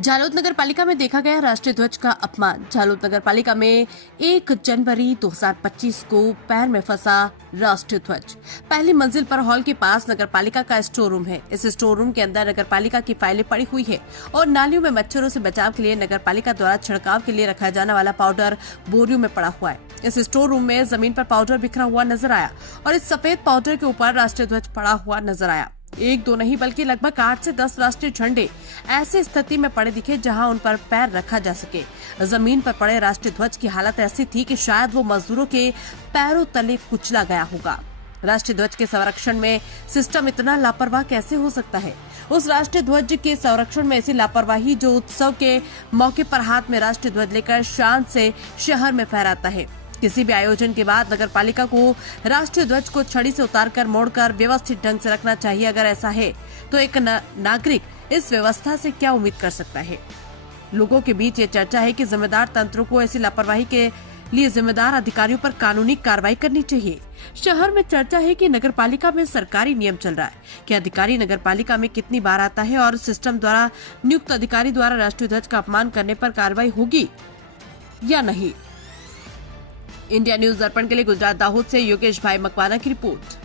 जालोद नगर पालिका में देखा गया राष्ट्रीय ध्वज का अपमान। जालोद नगर पालिका में 1 जनवरी 2025 को पैर में फंसा राष्ट्रीय ध्वज। पहली मंजिल पर हॉल के पास नगर पालिका का स्टोर रूम है। इस स्टोर रूम के अंदर नगर पालिका की फाइलें पड़ी हुई है और नालियों में मच्छरों से बचाव के लिए नगर पालिका द्वारा छिड़काव के लिए रखा जाने वाला पाउडर बोरियों में पड़ा हुआ है। इस स्टोर रूम में जमीन पर पाउडर बिखरा हुआ नजर आया और इस सफेद पाउडर के ऊपर राष्ट्रीय ध्वज पड़ा हुआ नजर आया। 1-2 नहीं बल्कि लगभग 8 से 10 राष्ट्रीय झंडे ऐसी स्थिति में पड़े दिखे जहां उन पर पैर रखा जा सके। जमीन पर पड़े राष्ट्रीय ध्वज की हालत ऐसी थी कि शायद वो मजदूरों के पैरों तले कुचला गया होगा। राष्ट्रीय ध्वज के संरक्षण में सिस्टम इतना लापरवाह कैसे हो सकता है? उस राष्ट्रीय ध्वज के संरक्षण में ऐसी लापरवाही जो उत्सव के मौके पर हाथ में राष्ट्रीय ध्वज लेकर शान से शहर में फहराता है। किसी भी आयोजन के बाद नगर पालिका को राष्ट्रीय ध्वज को छड़ी से उतारकर मोड़कर व्यवस्थित ढंग से रखना चाहिए। अगर ऐसा है तो एक नागरिक इस व्यवस्था से क्या उम्मीद कर सकता है? लोगों के बीच ये चर्चा है कि जिम्मेदार तंत्रों को ऐसी लापरवाही के लिए जिम्मेदार अधिकारियों पर कानूनी कार्रवाई करनी चाहिए। शहर में चर्चा है कि नगर पालिका में सरकारी नियम चल रहा है कि अधिकारी नगर पालिका में कितनी बार आता है और सिस्टम द्वारा नियुक्त अधिकारी द्वारा राष्ट्रीय ध्वज का अपमान करने पर कार्रवाई होगी या नहीं। इंडिया न्यूज दर्पण के लिए गुजरात दाहोद से योगेश भाई मकवाना की रिपोर्ट।